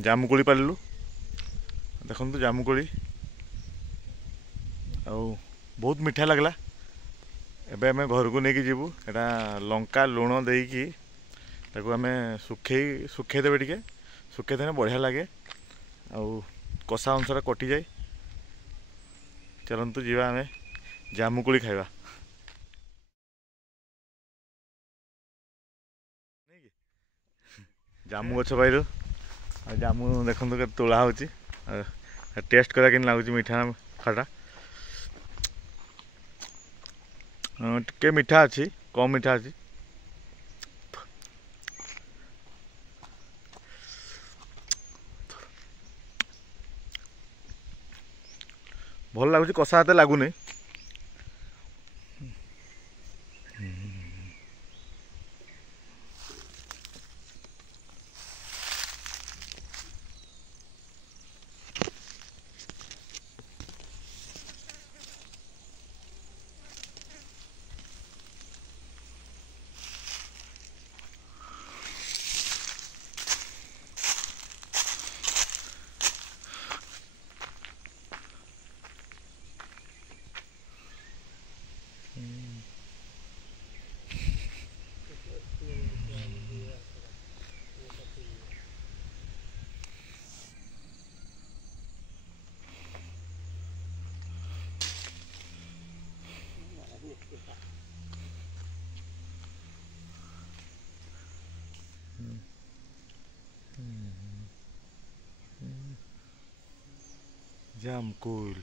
ଜାମୁକୋଳି ପାରିଲୁ। ଦେଖନ୍ତୁ ଜାମୁକୋଳି ଆଉ ବହୁତ ମିଠା ଲାଗିଲା। ଏବେ ଆମେ ଘରକୁ ନେଇକି ଯିବୁ। ଏଇଟା ଲଙ୍କା ଲୁଣ ଦେଇକି ତାକୁ ଆମେ ଶୁଖେଇ ଦେବେ ଟିକେ। ଶୁଖେଇ ଦେଲେ ବଢ଼ିଆ ଲାଗେ ଆଉ କଷା ଅଂଶଟା କଟିଯାଏ। ଚାଲନ୍ତୁ ଯିବା ଆମେ ଜାମୁକୋଳି ଖାଇବା। ଜାମୁ ଗଛ ପାଇଲୁ ଆଉ ଜାମୁ ଦେଖନ୍ତୁ କେତେ ତୋଳା ହେଉଛି। ଟେଷ୍ଟ କରିବା କେମିତି ଲାଗୁଛି ମିଠା ଖଟା। ଟିକେ ମିଠା ଅଛି, କମ୍ ମିଠା ଅଛି। ଭଲ ଲାଗୁଛି, କଷା ଏତେ ଲାଗୁନି। जामकुल